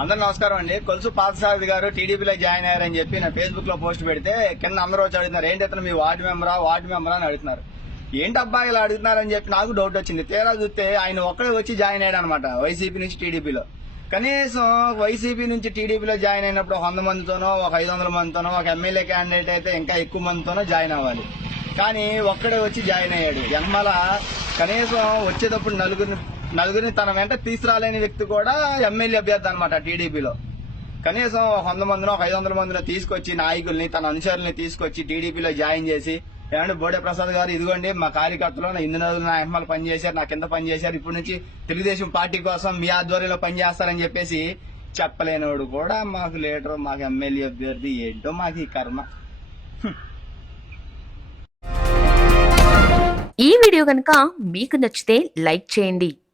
అందరు నమస్కారం అండి. కొలుసు పార్థసారథి గారు టీడీపీలో జాయిన్ అయ్యారని చెప్పి నా ఫేస్బుక్లో పోస్ట్ పెడితే కింద అందరూ వచ్చి అడుగుతున్నారు ఏంటి అతను మీ వార్డు మెంబరా వార్డు మెంబరా? అని అడుగుతున్నారు. ఏంటి ఇలా అడుగుతున్నారని చెప్పి నాకు డౌట్ వచ్చింది. తీరా చూస్తే ఆయన ఒక్కడే వచ్చి జాయిన్ అయ్యాడు అనమాట వైసీపీ నుంచి టీడీపీలో. కనీసం వైసీపీ నుంచి టీడీపీలో జాయిన్ అయినప్పుడు ఒక వంద మందితోనో ఒక ఐదు వందల మందితోనో ఒక ఎమ్మెల్యే క్యాండిడేట్ అయితే ఇంకా ఎక్కువ మందితోనో జాయిన్ అవ్వాలి. కానీ ఒక్కడే వచ్చి జాయిన్ అయ్యాడు. ఎమ్మల కనీసం వచ్చేటప్పుడు నలుగురిని నలుగురిని తన వెంట తీసుకురాలేని వ్యక్తి కూడా ఎమ్మెల్యే అభ్యర్థి అనమాట టీడీపీలో. కనీసం వంద మందినో ఒక ఐదు వందల మందినో తీసుకొచ్చి నాయకుల్ని తన అనుచరుల్ని తీసుకొచ్చి టీడీపీలో జాయిన్ చేసి ఏమంటే బోడే ప్రసాద్ గారు ఇదిగోండి మా కార్యకర్తలు నా ఇన్ని నదులు నా ఎమ్మెల్యే పనిచేశారు నా కింద పనిచేశారు ఇప్పటి నుంచి తెలుగుదేశం పార్టీ కోసం మీ ఆధ్వర్యంలో పనిచేస్తారని చెప్పేసి చెప్పలేనోడు కూడా మాకు లీడర్ మాకు ఎమ్మెల్యే అభ్యర్థి ఏంటో మాకు ఈ కర్మ. ఈ వీడియో కనుక మీకు నచ్చితే లైక్ చేయండి.